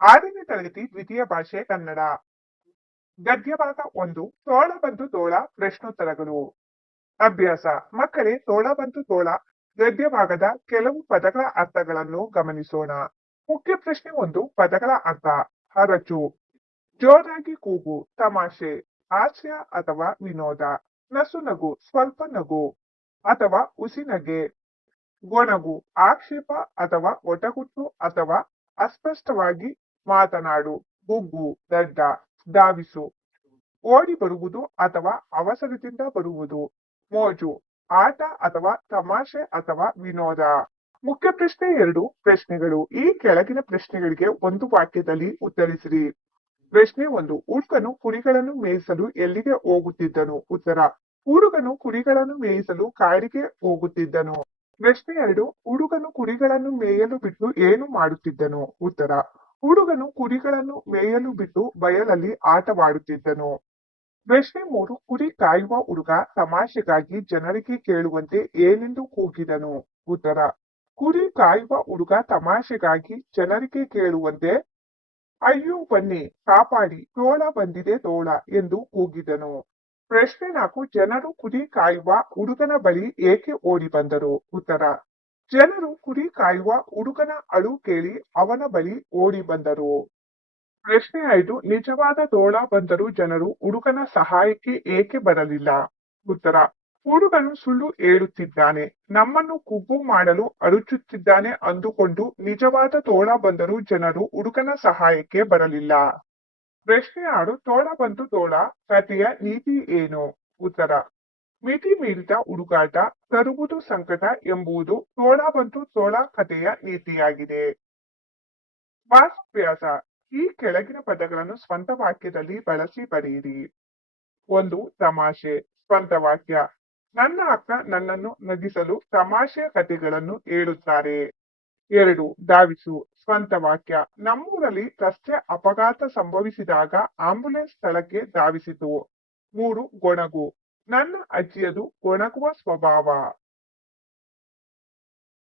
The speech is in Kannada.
ಆರನೇ ತರಗತಿ ದ್ವಿತೀಯ ಭಾಷೆ ಕನ್ನಡ. ಗದ್ಯ ಭಾಗ ಒಂದು ತೋಳ ಬಂತು ತೋಳ ಪ್ರಶ್ನೋತ್ತರಗಳು. ಅಭ್ಯಾಸ, ಮಕ್ಕಳೇ ತೋಳ ಬಂತು ತೋಳ ಗದ್ಯ ಭಾಗದ ಕೆಲವು ಪದಗಳ ಅರ್ಥಗಳನ್ನು ಗಮನಿಸೋಣ. ಮುಖ್ಯ ಪ್ರಶ್ನೆ ಒಂದು, ಪದಗಳ ಅರ್ಥ, ಹರಚು. ಜೋರಾಗಿ ಕೂಗು, ತಮಾಷೆ, ಹಾಸ್ಯ ಅಥವಾ ವಿನೋದ, ನಸು ನಗು, ಸ್ವಲ್ಪ ನಗು ಅಥವಾ ಉಸಿನಗೆ ಗೊಣಗು, ಆಕ್ಷೇಪ ಅಥವಾ ಒಟಗುಟ್ಟು ಅಥವಾ ಅಸ್ಪಷ್ಟವಾಗಿ ಮಾತನಾಡು ಬುಗ್ಗು ದಡ್ಡ, ಧಾವಿಸು. ಓಡಿ ಬರುವುದು ಅಥವಾ ಅವಸರದಿಂದ ಬರುವುದು? ಮೋಜು, ಆಟ ಅಥವಾ ತಮಾಷೆ ಅಥವಾ ವಿನೋದ? ಮುಖ್ಯ ಪ್ರಶ್ನೆ ಎರಡು ಪ್ರಶ್ನೆಗಳು. ಈ ಕೆಳಗಿನ ಪ್ರಶ್ನೆಗಳಿಗೆ ಒಂದು ವಾಕ್ಯದಲ್ಲಿ ಉತ್ತರಿಸಿರಿ. ಪ್ರಶ್ನೆ ಒಂದು ಹುಡುಗನು ಕುರಿಗಳನ್ನು ಮೇಯಿಸಲು ಎಲ್ಲಿಗೆ ಹೋಗುತ್ತಿದ್ದನು? ಉತ್ತರ, ಹುಡುಗನು ಕುರಿಗಳನ್ನು ಮೇಯಿಸಲು ಕಾಡಿಗೆ ಹೋಗುತ್ತಿದ್ದನು. ಪ್ರಶ್ನೆ ಎರಡು, ಹುಡುಗನು ಕುರಿಗಳನ್ನು ಮೇಯಲು ಬಿಟ್ಟು ಏನು ಮಾಡುತ್ತಿದ್ದನು? ಉತ್ತರ ಹುಡುಗನು ಕುರಿಗಳನ್ನು ಮೇಯಲು ಬಿಟ್ಟು ಬಯಲಲ್ಲಿ ಆಟವಾಡುತ್ತಿದ್ದನು. ಪ್ರಶ್ನೆ ಮೂರು, ಕುರಿ ಕಾಯುವ ಹುಡುಗ ತಮಾಷೆಗಾಗಿ ಜನರಿಗೆ ಕೇಳುವಂತೆ ಏನೆಂದು ಕೂಗಿದನು? ಉತ್ತರ, ಕುರಿ ಕಾಯುವ ಹುಡುಗ ತಮಾಷೆಗಾಗಿ ಜನರಿಗೆ ಕೇಳುವಂತೆ, ಅಯ್ಯೋ ಬನ್ನಿ, ಕಾಪಾಡಿ ತೋಳ ಬಂದಿದೆ ತೋಳ ಎಂದು ಕೂಗಿದನು. ಪ್ರಶ್ನೆ ನಾಲ್ಕು, ಜನರು ಕುರಿ ಕಾಯುವ ಹುಡುಗನ ಬಳಿ ಏಕೆ ಓಡಿ ಬಂದರು? ಉತ್ತರ ಜನರು ಕುರಿ ಕಾಯುವ ಹುಡುಗನ ಅಳು ಕೇಳಿ ಅವನ ಬಳಿ ಓಡಿ ಬಂದರು. ಪ್ರಶ್ನೆ ಐದು, ನಿಜವಾದ ತೋಳ ಬಂದರೂ ಜನರು ಹುಡುಗನ ಸಹಾಯಕ್ಕೆ ಏಕೆ ಬರಲಿಲ್ಲ? ಉತ್ತರ, ಹುಡುಗನು ಸುಳ್ಳು ಹೇಳುತ್ತಿದ್ದಾನೆ, ನಮ್ಮನ್ನು ಕುಗ್ಗು ಮಾಡಲು ಅರುಚುತ್ತಿದ್ದಾನೆ ಅಂದುಕೊಂಡು ನಿಜವಾದ ತೋಳ ಬಂದರೂ ಜನರು ಹುಡುಗನ ಸಹಾಯಕ್ಕೆ ಬರಲಿಲ್ಲ. ಪ್ರಶ್ನೆ ಆಡು ತೋಳ ಬಂತು ತೋಳ ಕಥೆಯ ನೀತಿ ಏನು? ಉತ್ತರ, ಮಿತಿ ಮೀರಿದ ಹುಡುಗಾಟ ತರುವುದು ಸಂಕಟ ಎಂಬುದು ತೋಳ ಬಂತು ತೋಳ ಕಥೆಯ ನೀತಿಯಾಗಿದೆ. ವಾಕ್ಯಾಸ ಈ ಕೆಳಗಿನ ಪದಗಳನ್ನು ಸ್ವಂತ ವಾಕ್ಯದಲ್ಲಿ ಬಳಸಿ ಬರೆಯಿರಿ. ಒಂದು ತಮಾಷೆ, ಸ್ವಂತ ವಾಕ್ಯ. ನನ್ನ ಅಕ್ಕ ನನ್ನನ್ನು ನಗಿಸಲು ತಮಾಷೆಯ ಕಥೆಗಳನ್ನು ಹೇಳುತ್ತಾರೆ. ಎರಡು, ಧಾವಿಸು, ಸ್ವಂತ ವಾಕ್ಯ. ನಮ್ಮೂರಲ್ಲಿ ರಸ್ತೆ ಅಪಘಾತ ಸಂಭವಿಸಿದಾಗ ಆಂಬ್ಯುಲೆನ್ಸ್ ಸ್ಥಳಕ್ಕೆ ಧಾವಿಸಿತು. ಮೂರು, ಗೊಣಗು. ನನ್ನ ಅಜ್ಜಿಯದು ಗೊಣಗುವ ಸ್ವಭಾವ